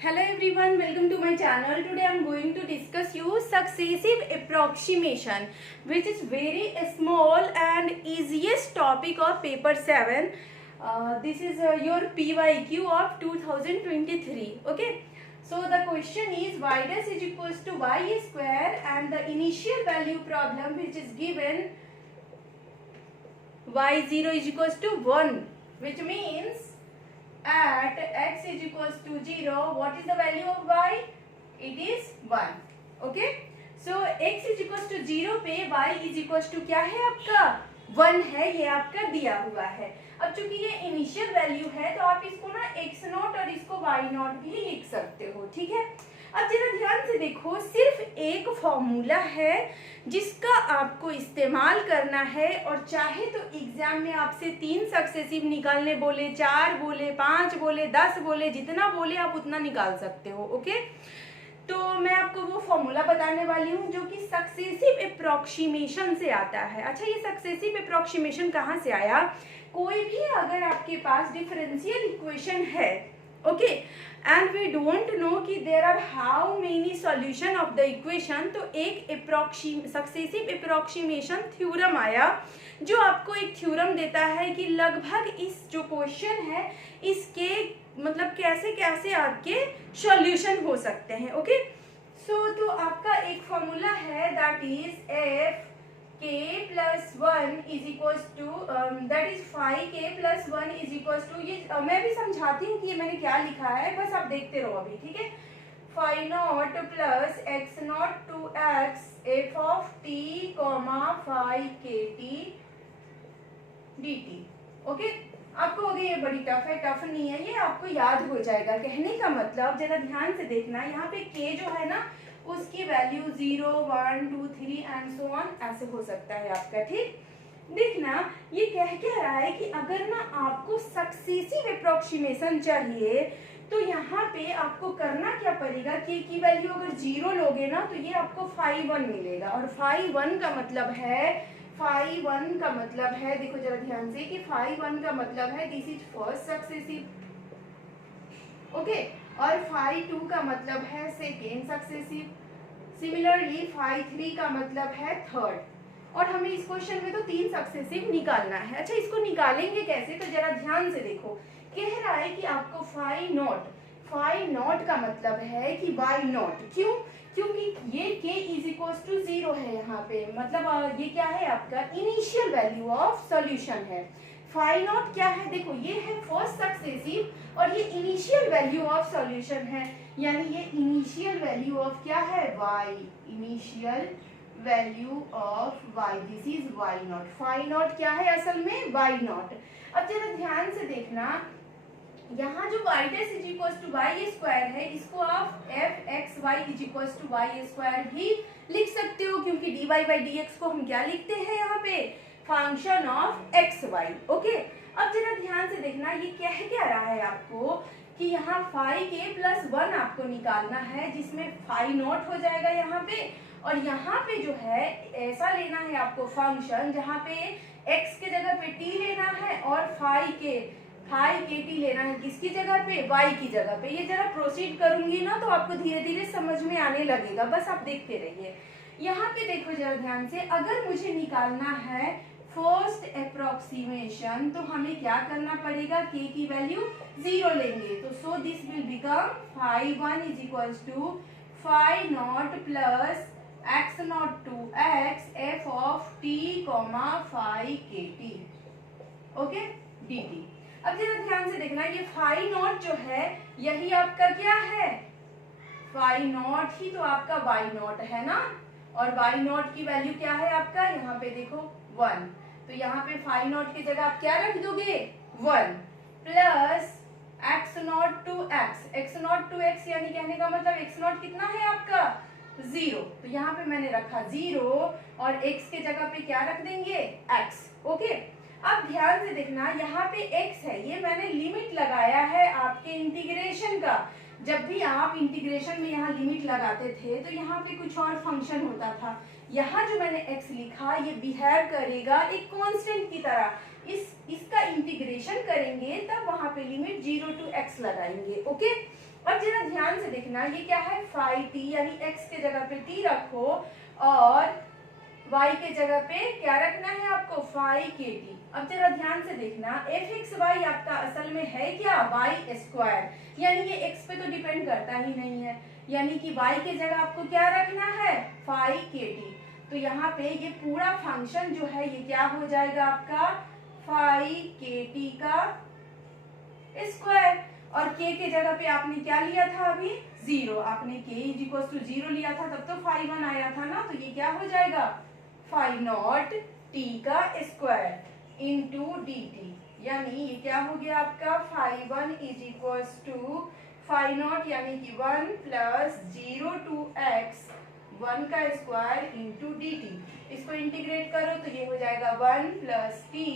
Hello everyone, welcome to my channel. Today I am going to discuss you successive approximation, which is very small and easiest topic of paper 7. This is your PYQ of 2023. Okay. So the question is y dash is equals to y square and the initial value problem which is given y0 is equals to 1, which means at x is equals to 0, what is the value of y? It is 1. Okay. So x is equals to 0 पे y is equals to क्या है आपका 1 है, ये आपका दिया हुआ है. अब चूंकि ये इनिशियल वैल्यू है तो आप इसको ना x नॉट और इसको y नॉट भी लिख सकते हो. ठीक है. अब जरा ध्यान से देखो, सिर्फ एक फॉर्मूला है जिसका आपको इस्तेमाल करना है और चाहे तो एग्जाम में आपसे 3 सक्सेसिव निकालने बोले, 4 बोले, 5 बोले, 10 बोले, जितना बोले आप उतना निकाल सकते हो. ओके. तो मैं आपको वो फॉर्मूला बताने वाली हूँ जो कि सक्सेसिव अप्रोक्सीमेशन से आता है. अच्छा, ये सक्सेसिव अप्रोक्सीमेशन कहाँ से आया? कोई भी अगर आपके पास डिफरेंशियल इक्वेशन है, okay, and we don't know कि there are how many solution of the equation, तो एक सक्सेसिव अप्रोक्सीमेशन थ्योरम आया जो आपको एक थ्योरम देता है कि लगभग इस जो क्वेश्चन है इसके मतलब कैसे कैसे आपके सॉल्यूशन हो सकते हैं. ओके. सो तो आपका एक फॉर्मूला है that is F k plus 1 is equals to that is phi k plus 1 is equals to ये मैं भी समझाती हूँ कि ये मैंने क्या लिखा है, बस आप देखते रहो अभी. ठीक है. phi naught plus x naught to x f of t comma phi kt dt. Okay. आपको होगी ये बड़ी टफ है, टफ नहीं है, ये आपको याद हो जाएगा. कहने का मतलब जरा ध्यान से देखना, यहाँ पे k जो है ना उसकी वैल्यू 0, 1, 2, 3 एंड सो ऑन ऐसे हो सकता है आपका. ठीक. देखना ये कह क्या रहा है कि अगर ना आपको सक्सेसिव अप्रोक्सीमेशन चाहिए तो यहाँ पे आपको करना क्या पड़ेगा कि की वैल्यू अगर 0 लोगे ना तो ये आपको phi 1 मिलेगा. और phi 1 का मतलब है देखो जरा ध्यान से कि phi 1 का मतलब है this is first successive. Okay. और phi 2 का मतलब है सेकेंड सक्सेसिव. सिमिलरली phi 3 का मतलब है थर्ड. और हमें इस क्वेश्चन में तो 3 सक्सेसिव निकालना है. अच्छा, इसको निकालेंगे कैसे? तो जरा ध्यान से देखो, कह रहा है कि आपको phi नॉट का मतलब है कि y नॉट. क्यों? क्योंकि ये k इज इक्वल्स टू 0 है यहाँ पे, मतलब ये क्या है आपका इनिशियल वैल्यू ऑफ सॉल्यूशन है. phi नॉट क्या है? देखो ये है फर्स्ट सक्सेसिव और ये इनिशियल वैल्यू ऑफ सॉल्यूशन है, यानी ये इनिशियल वैल्यू ऑफ क्या है y. Initial value of y, this is y naught. phi naught क्या है असल में? y naught. अब जरा ध्यान से देखना, यहाँ जो y dash is equals to y square है इसको आप f x y is equals to y square भी लिख सकते हो, क्योंकि dy बाई dx को हम क्या लिखते हैं यहाँ पे? Function of X Y. Okay. अब जरा ध्यान से देखना, ये क्या रहा है आपको कि यहाँ phi k प्लस 1 आपको निकालना है जिसमें phi नॉट हो जाएगा यहाँ पे, और यहाँ पे जो है ऐसा लेना है आपको फंक्शन जहाँ पे x के जगह पे t लेना है और phi kt लेना है किसकी जगह पे? y की जगह पे. ये जरा प्रोसीड करूंगी ना तो आपको धीरे धीरे समझ में आने लगेगा, बस आप देखते रहिए. यहाँ पे देखो जरा ध्यान से, अगर मुझे निकालना है फर्स्ट अप्रोक्सीमेशन तो हमें क्या करना पड़ेगा? k की वैल्यू 0 लेंगे. तो so this will become phi 1 is equals to phi naught plus x naught to x f of t comma phi kt. Okay. dt. अब जरा ध्यान से देखना, ये phi नॉट जो है यही आपका क्या है? phi नॉट ही तो आपका y नॉट है ना, और y नॉट की वैल्यू क्या है आपका? यहाँ पे देखो 1. तो यहाँ पे phi नॉट की जगह आप क्या रख दोगे? 1 plus x naught to x यानी कहने का मतलब x नॉट कितना है आपका? 0. तो यहाँ पे मैंने रखा 0 और x के जगह पे क्या रख देंगे? x. ओके. अब ध्यान से देखना, यहाँ पे x है, ये मैंने लिमिट लगाया है आपके इंटीग्रेशन का. जब भी आप इंटीग्रेशन में यहाँ लिमिट लगाते थे तो यहाँ पे कुछ और फंक्शन होता था. यहाँ जो मैंने x लिखा ये बिहेव करेगा एक कांस्टेंट की तरह. इसका इंटीग्रेशन करेंगे तब वहां पे लिमिट 0 to x लगाएंगे. ओके. अब जरा ध्यान से देखना, ये क्या है फाई टी, यानी x के जगह पे t रखो और y के जगह पे क्या रखना है आपको, फाई के टी। अब जरा ध्यान से देखना, एफ एक्स वाई आपका असल में है क्या, वाई स्क्वायर, यानी ये x पे तो डिपेंड करता ही नहीं है, यानी कि y के जगह आपको क्या रखना है, फाई के टी। तो यहाँ पे ये पूरा फंक्शन जो है ये क्या हो जाएगा आपका, फाई के टी का स्क्वायर। और k के जगह पे आपने क्या लिया था अभी, 0, आपने k इज इक्वल टू 0 लिया था, तब तो फाई 1 आया था ना, तो ये क्या हो जाएगा, फाई नॉट t का स्क्वायर इंटू डी टी, यानी ये क्या हो गया आपका, phi 1 is equal to phi naught यानी कि 1 प्लस 0 टू x 1 का स्क्वायर इंटू डी टी। इसको इंटीग्रेट करो तो ये हो जाएगा 1 प्लस t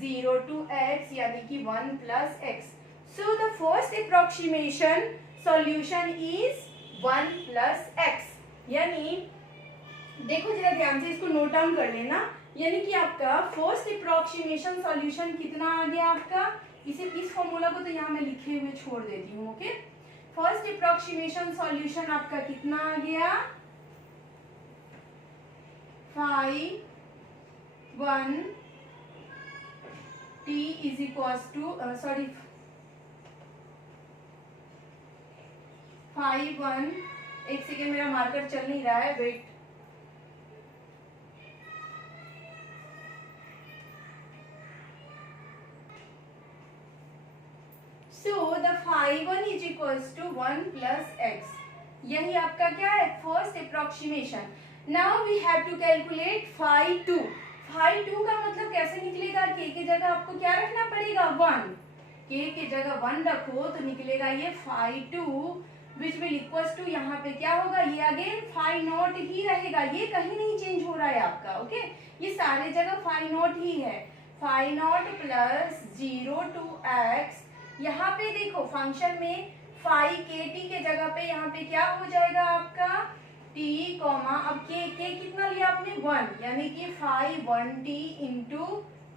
0 टू x यानी कि 1 plus x। So the first approximation solution is 1 plus x, यानी देखो जरा ध्यान से इसको नोट डाउन कर लेना, यानी कि आपका फर्स्ट अप्रोक्सीमेशन सॉल्यूशन कितना आ गया आपका, इस फॉर्मूला को तो यहाँ मैं लिखे हुए छोड़ देती हूँ। ओके, फर्स्ट अप्रोक्सीमेशन सॉल्यूशन आपका कितना आ गया, phi 1 t is equal to phi 1, एक सेकेंड मेरा मार्कर चल नहीं रहा है, wait, so the phi 1 is equals to 1 plus x, यही आपका क्या है, first approximation. Now we have to calculate phi 2। Phi 2 का मतलब कैसे निकलेगा, k की जगह आपको क्या रखना पड़ेगा, 1, k की जगह 1 रखो तो निकलेगा ये phi 2 which will equals to, यहाँ पे क्या होगा, ये अगेन फाई नॉट ही रहेगा, ये कहीं नहीं चेंज हो रहा है आपका। ओके, ये सारे जगह फाई नॉट ही है, phi naught plus 0 to x, यहाँ पे देखो फंक्शन में फाई के टी के जगह पे यहाँ पे क्या हो जाएगा आपका t कॉमा, अब k कितना लिया आपने, 1, यानी कि phi 1t into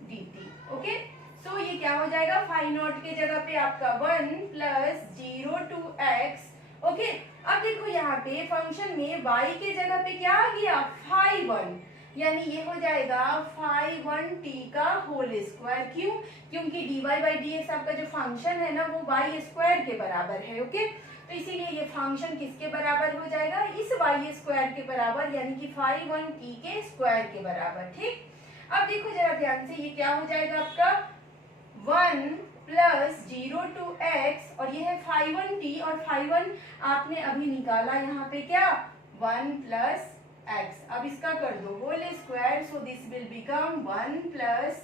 D T. Okay, so ये क्या हो जाएगा, फाई नॉट के जगह पे आपका 1 प्लस 0 टू x। ओके, अब देखो यहाँ पे फंक्शन में y के जगह पे क्या आ गया, फाई 1, यानी ये हो जाएगा फाई 1t का होल स्क्वायर। क्यों, क्योंकि dy बाई डी एक्स आपका जो फंक्शन है ना वो y स्क्वायर के बराबर है। ओके, तो इसीलिए ये फंक्शन किसके बराबर हो जाएगा, इस y स्क्वायर के बराबर, यानी कि फाई 1t के स्क्वायर के बराबर। ठीक, अब देखो जरा ध्यान से, ये क्या हो जाएगा आपका 1 प्लस 0 टू x, और ये है फाई 1t, और फाई 1 आपने अभी निकाला यहाँ पे क्या, 1 प्लस x। अब इसका कर दो whole square, so this will become 1 plus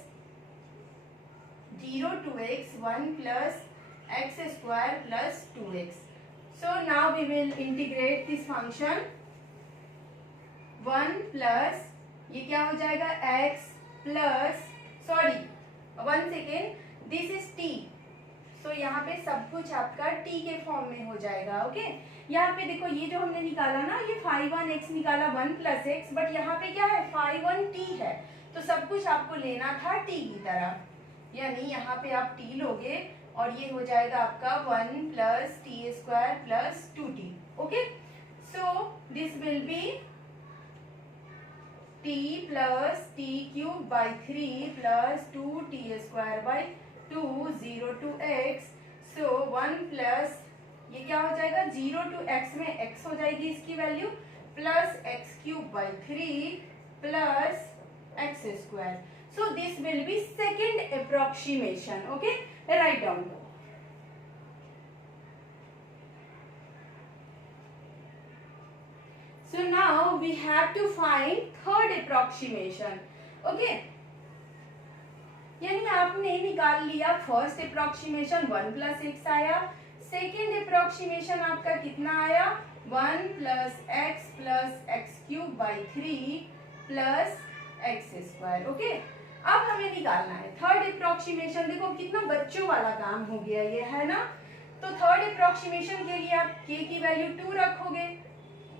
0 to x 1 plus x square plus 2x। So now we will integrate this function, 1 plus ये क्या हो जाएगा x plus, sorry 1 second, this is t, so यहाँ पे सब कुछ आपका t के फॉर्म में हो जाएगा। ओके, यहाँ पे देखो ये जो हमने निकाला ना, ये फाई 1x निकाला 1 प्लस x, बट यहाँ पे क्या है, फाई 1t है, तो सब कुछ आपको लेना था t की तरह, यानी यहाँ पे आप t लोगे और ये हो जाएगा आपका 1 plus t square plus 2t। Okay, so this will be t plus t cube by 3 plus 2t square by 2 0 to x, so 1 plus ये क्या हो जाएगा, 0 टू x में x हो जाएगी इसकी value, plus x cube by 3 plus x square. So this will B second approximation. Okay, write down. So now we have to find third approximation. Okay, यानी आपने निकाल लिया फर्स्ट अप्रोक्सीमेशन 1 प्लस x आया, second approximation आपका कितना आया, 1 plus x plus x cube by 3 plus x square. Okay, अब हमें निकालना है थर्ड अप्रोक्सीमेशन। देखो कितना बच्चों वाला काम हो गया ये, है ना। तो थर्ड अप्रोक्सीमेशन के लिए आप k की वैल्यू 2 रखोगे,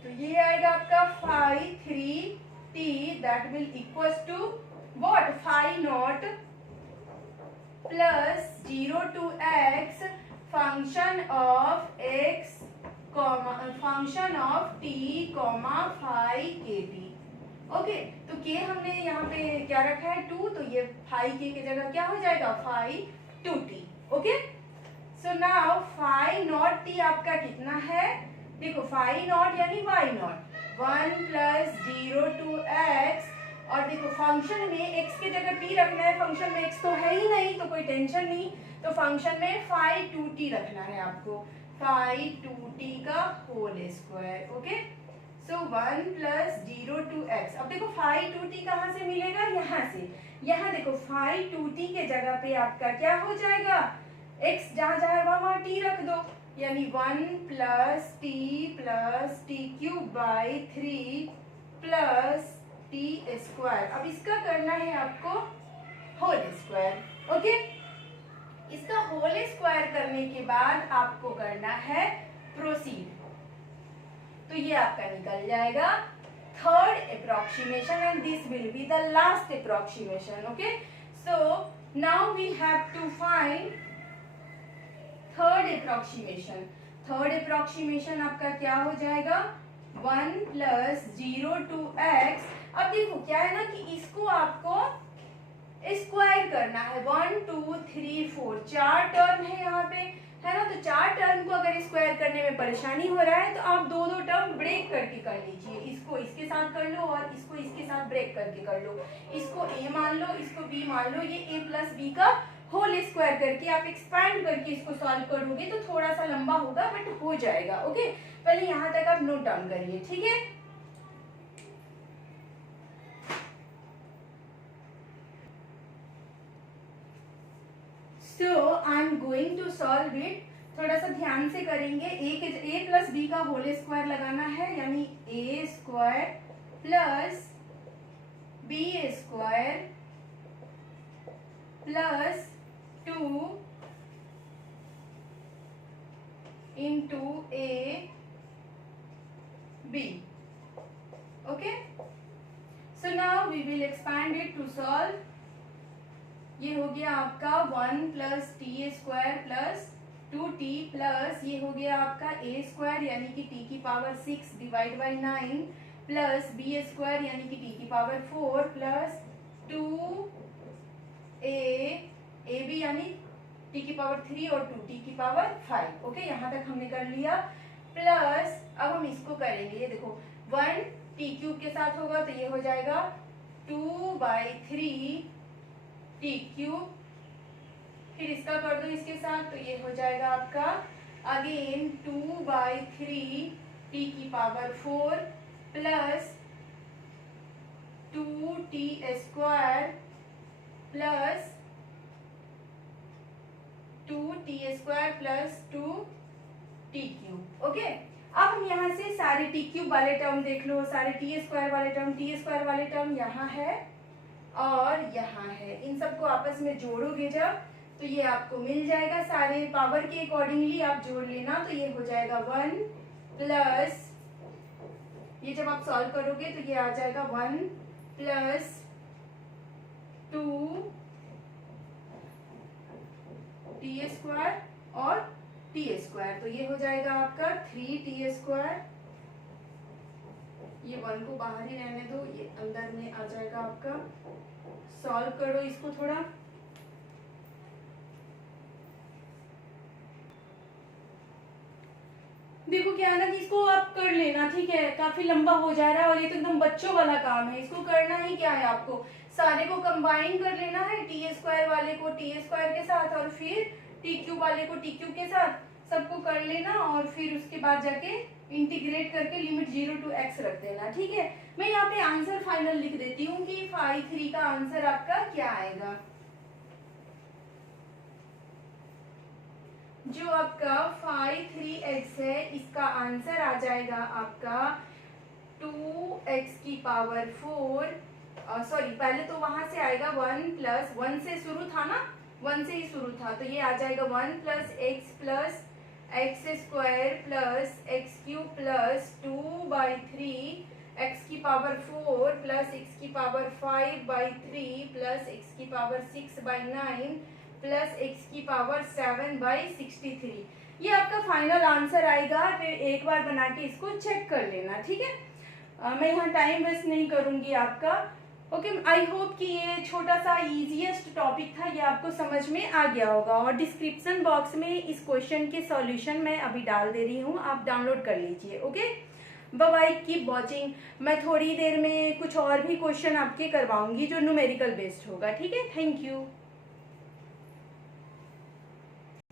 तो ये आएगा आपका phi 3t, that will equals to what, phi naught plus 0 to x function of function of t comma phi के टी। ओके, तो k हमने यहाँ पे क्या रखा है 2, तो ये फाई k की जगह क्या हो जाएगा phi 2t। Okay, so now phi naught t आपका कितना है, देखो फाई नॉट यानी y naught 1 plus 0 to x, और देखो फंक्शन में x की जगह t रखना है, फंक्शन में x तो है ही नहीं तो कोई टेंशन नहीं, तो फंक्शन में फाई 2t रखना है आपको, फाई 2t का whole square. Okay, so 1 plus 0 to x। अब देखो फाई 2t कहाँ से मिलेगा, यहाँ से, यहाँ देखो फाई 2t के जगह पे आपका क्या हो जाएगा, x जहाँ जाएगा वहाँ t रख दो, यानी 1 plus T cube by 3 plus t square. अब इसका करना है आपको होल स्क्वायर। ओके, इसका होल स्क्वायर करने के बाद आपको करना है प्रोसीड, तो ये आपका निकल जाएगा third approximation and this will be the last approximation. Okay, so now we have to find third approximation. Third approximation आपका क्या हो जाएगा 1 प्लस 0 टू x। अब देखो क्या है ना कि इसको आपको स्क्वायर करना है, 1 2 3 4 चार टर्म है यहाँ पे, है ना, तो चार टर्म को अगर स्क्वायर करने में परेशानी हो रहा है तो आप दो दो टर्म ब्रेक करके कर लीजिए, इसको इसके साथ कर लो और इसको इसके साथ ब्रेक करके कर लो, इसको a मान लो इसको b मान लो, ये a प्लस b का होल स्क्वायर करके आप एक्सपैंड करके इसको सॉल्व करोगे तो थोड़ा सा लंबा होगा बट हो जाएगा। ओके, पहले यहाँ तक आप नोट डाउन करिए, ठीक है। So I am going to solve it, थोड़ा सा ध्यान से करेंगे। a प्लस बी का होल स्क्वायर लगाना है, यानी a square plus B square plus 2 into a b। okay, so now we will expand it to solve। ये हो गया आपका 1 plus t square plus 2t plus ये हो गया आपका a स्क्वायर यानी कि t की power 6 divide by 9 plus b square यानी कि t की पावर 4 प्लस 2a b यानी t की पावर 3 और 2t की पावर 5। ओके, यहाँ तक हमने कर लिया। प्लस अब हम इसको करेंगे, ये देखो 1 t क्यूब के साथ होगा तो ये हो जाएगा 2/3 t क्यूब, फिर इसका कर दो इसके साथ तो ये हो जाएगा आपका अगेन 2/3 t की power 4 plus 2t square plus 2t square plus 2t cube. Okay, अब हम यहाँ से सारे t क्यूब वाले टर्म देख लो, सारे t स्क्वायर वाले टर्म यहाँ है और यहाँ है, इन सबको आपस में जोड़ोगे जब तो ये आपको मिल जाएगा, सारे पावर के अकॉर्डिंगली आप जोड़ लेना, तो ये हो जाएगा 1 प्लस, ये जब आप सॉल्व करोगे तो ये आ जाएगा 1 प्लस 2 टी स्क्वायर और टी स्क्वायर, तो ये हो जाएगा आपका 3t स्क्वायर, ये 1 को बाहर ही रहने दो, ये अंदर में आ जाएगा आपका। सॉल्व करो इसको थोड़ा, देखो क्या है ना कि इसको आप कर लेना, ठीक है, काफी लंबा हो जा रहा है और ये तो एकदम बच्चों वाला काम है, इसको करना ही क्या है आपको सारे को कंबाइन कर लेना है, टी स्क्वायर वाले को टी स्क्वायर के साथ और फिर टी क्यूब वाले को टी क्यूब के साथ सबको कर लेना और फिर उसके बाद जाके इंटीग्रेट करके लिमिट 0 टू x रख देना, ठीक है। मैं यहाँ पे आंसर फाइनल लिख देती हूँ कि 5/3 का आंसर आपका क्या आएगा। जो आपका 5/3x है इसका आंसर आ जाएगा आपका 2x की पावर 4, सॉरी पहले तो वहां से आएगा 1 प्लस 1 से शुरू था ना, 1 से ही शुरू था, तो ये आ जाएगा 1 plus x square plus x cube plus 2/3 x की पावर 4 प्लस x की पावर 5/3 प्लस x की पावर 6/9 प्लस x की पावर 7/63। ये आपका फाइनल आंसर आएगा, तो एक बार बना के इसको चेक कर लेना, ठीक है। मैं यहाँ टाइम वेस्ट नहीं करूँगी आपका। ओके, आई होप कि ये छोटा सा इजीएस्ट टॉपिक था, ये आपको समझ में आ गया होगा। और डिस्क्रिप्शन बॉक्स में इस क्वेश्चन के सॉल्यूशन मैं अभी डाल दे रही हूँ, आप डाउनलोड कर लीजिए। Okay, bye bye, keep watching. मैं थोड़ी देर में कुछ और भी क्वेश्चन आपके करवाऊंगी जो न्यूमेरिकल बेस्ड होगा, ठीक है। Thank you.